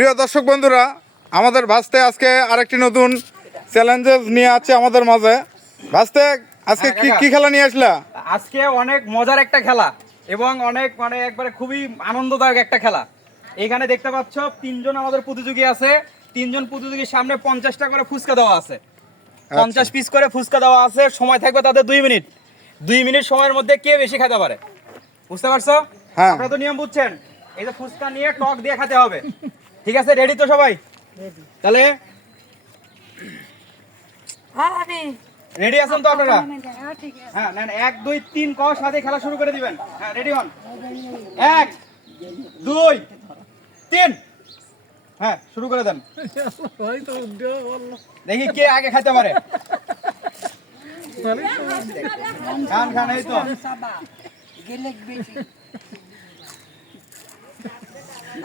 প্রিয় দর্শক বন্ধুরা আমাদের ভাসতে আজকে আরেকটি নতুন চ্যালেঞ্জেস নিয়ে আছে আমাদের মাঝে। ভাসতে আজকে হ্যাঁ, কি কি খেলা নিয়ে আসলা? আজকে অনেক মজার একটা খেলা এবং অনেক মানে একবারে খুবই আনন্দদায়ক একটা খেলা। এখানে দেখতে পাচ্ছ তিনজন আমাদের প্রতিযোগী আছে। তিনজন প্রতিযোগীর সামনে পঞ্চাশটা করে ফুচকা দেওয়া আছে। পঞ্চাশ পিস করে ফুচকা দেওয়া আছে। সময় থাকবে তাদের দুই মিনিট। দুই মিনিট সময়ের মধ্যে কে বেশি খেতে পারে? বুঝতে পারছ? হ্যাঁ। আপনারা তো নিয়ম বুঝছেন। এই যে ফুচকা নিয়ে টক দিয়ে খেতে হবে। ঠিক আছে রেডি তো সবাই? তাহলে রেডি আছেন তো আপনারা? হ্যাঁ ঠিক আছে। হ্যাঁ নেন এক দুই তিন কর সাথে খেলা শুরু করে দিবেন। হ্যাঁ রেডি হন। এক দুই তিন। হ্যাঁ শুরু করে দেন। দেখি কে আগে খাইতে পারে। খান খান এই তো।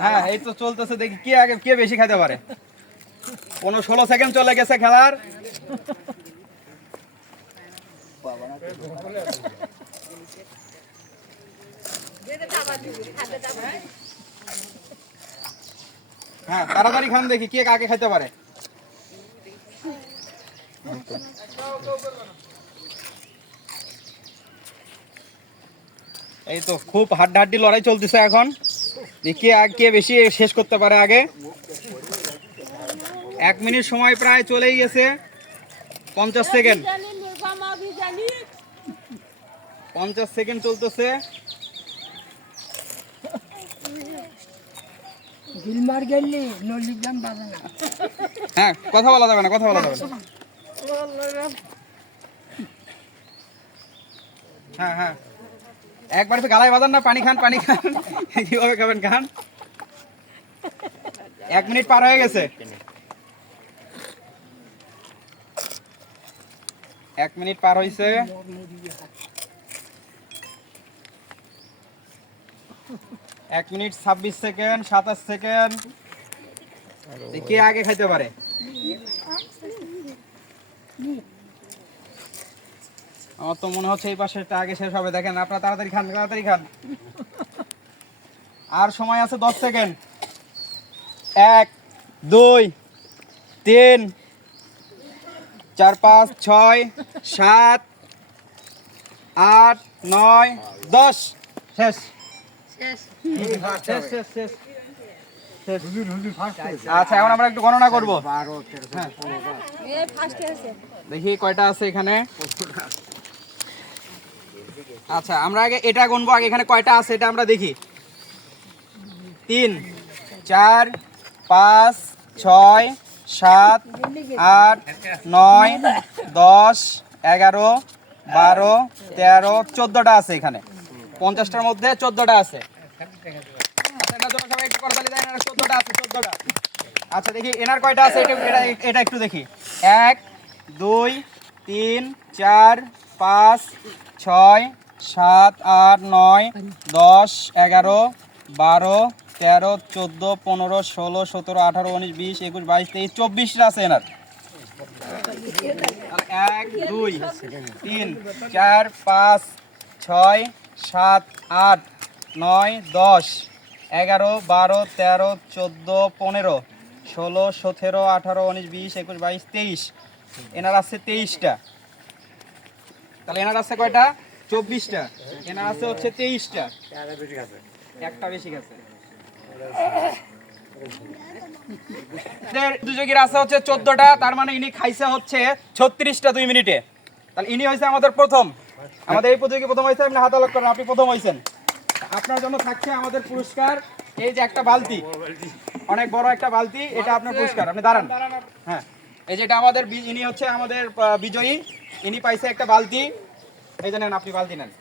হ্যাঁ এই তো চলতেছে, দেখি কে আগে, কে বেশি খাইতে পারে। পনেরো ষোলো সেকেন্ড চলে গেছে খেলার। হ্যাঁ তাড়াতাড়ি খান দেখি কে আগে খাইতে পারে। এই তো খুব হাড্ডাহাড্ডি লড়াই চলতেছে এখন। কে আগ- কে বেশি শেষ করতে পারে আগে? এক মিনিট সময় প্রায় চলেই গেছে। পঞ্চাশ সেকেন্ড। পঞ্চাশ সেকেন্ড চলতেছে। হ্যাঁ কথা বলা যাবে না কথা বলা যাবে না। হ্যাঁ হ্যাঁ। একবার তো গালায় বাজান না, পানি খান পানি খান। কীভাবে খাবেন, খান? এক মিনিট পার হয়ে গেছে। এক মিনিট পার হয়েছে এক মিনিট ছাব্বিশ সেকেন্ড, সাতাশ সেকেন্ড। কে আগে খাইতে পারে? আমার তো মনে হচ্ছে এই পাশেরটা আগে শেষ হবে। দেখেন আপনারা তাড়াতাড়ি খান তাড়াতাড়ি খান। আর সময় আছে দশ সেকেন্ড। এক দুই তিন চার পাঁচ ছয় সাত আট নয় দশ। শেষ। শেষ। শেষ শেষ শেষ। শেষ। আচ্ছা এখন আমরা একটু গণনা করব। হ্যাঁ দেখি কয়টা আছে এখানে আচ্ছা আমরা আগে এটা গুনবো আগে এখানে কয়টা আছে এটা আমরা দেখি। তিন চার পাঁচ ছয় সাত আট নয় দশ এগারো বারো তেরো চোদ্দোটা আছে এখানে। পঞ্চাশটার মধ্যে চোদ্দোটা আছে। আচ্ছা, চোদ্দোটা আচ্ছা দেখি এনার কয়টা আছে এটা এটা একটু দেখি। এক দুই তিন চার পাঁচ ছয় সাত আট নয় দশ এগারো বারো তেরো চোদ্দ পনেরো ষোলো সতেরো আঠারো উনিশ বিশ একুশ বাইশ তেইশ চব্বিশটা আছে এনার। এক দুই তিন চার পাঁচ ছয় সাত আট নয় দশ এগারো বারো তেরো চোদ্দ পনেরো ষোলো সতেরো আঠারো উনিশ বিশ একুশ বাইশ তেইশ। এনার আছে তেইশটা তাহলে এনার আছে কয়টা? চব্বিশটা। আছে হচ্ছে তেইশটা। একটা বেশি গেছে। হচ্ছে চোদ্দটা, তার মানে ইনি খাইছে ছত্রিশটা দুই মিনিটে। আমাদের প্রথম। আমাদের এই প্রতিযোগী প্রথম আপনি প্রথম আপনার জন্য থাকছে আমাদের পুরস্কার, এই যে একটা বালতি। অনেক বড় একটা বালতি, এটা আপনার পুরস্কার, আপনি দাঁড়ান। হ্যাঁ। এই যেটা আমাদের ইনি হচ্ছে আমাদের বিজয়ী। ইনি পাইছে একটা বালতি। এই যে নেন আপনি বালতি নেন।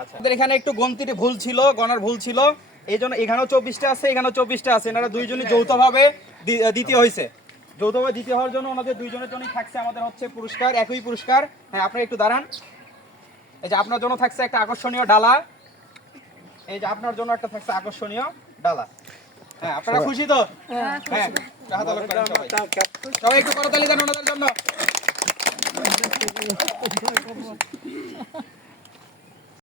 আচ্ছা। এখানে একটু গন্তির ভুল ছিল গণার ভুল ছিল। এই জন্য এখানেও চব্বিশটা আছে এখানেও চব্বিশটা আছে। এনারা দুইজনই যৌথভাবে দ্বিতীয় হয়েছে। যৌথভাবে দ্বিতীয় হওয়ার জন্য ওনাদের দুইজনের জন্যই থাকছে আমাদের হচ্ছে পুরস্কার একই পুরস্কার। হ্যাঁ আপনি একটু দাঁড়ান। এই যে আপনার জন্য থাকছে একটা আকর্ষণীয় ডালা। এই যে আপনার জন্য একটা থাকছে আকর্ষণীয় ডালা। হ্যাঁ আপনারা খুশি তো? হ্যাঁ সবাই। সবাই একটু করতালি দেন ওনাদের জন্য। 怖い怖い怖い怖い。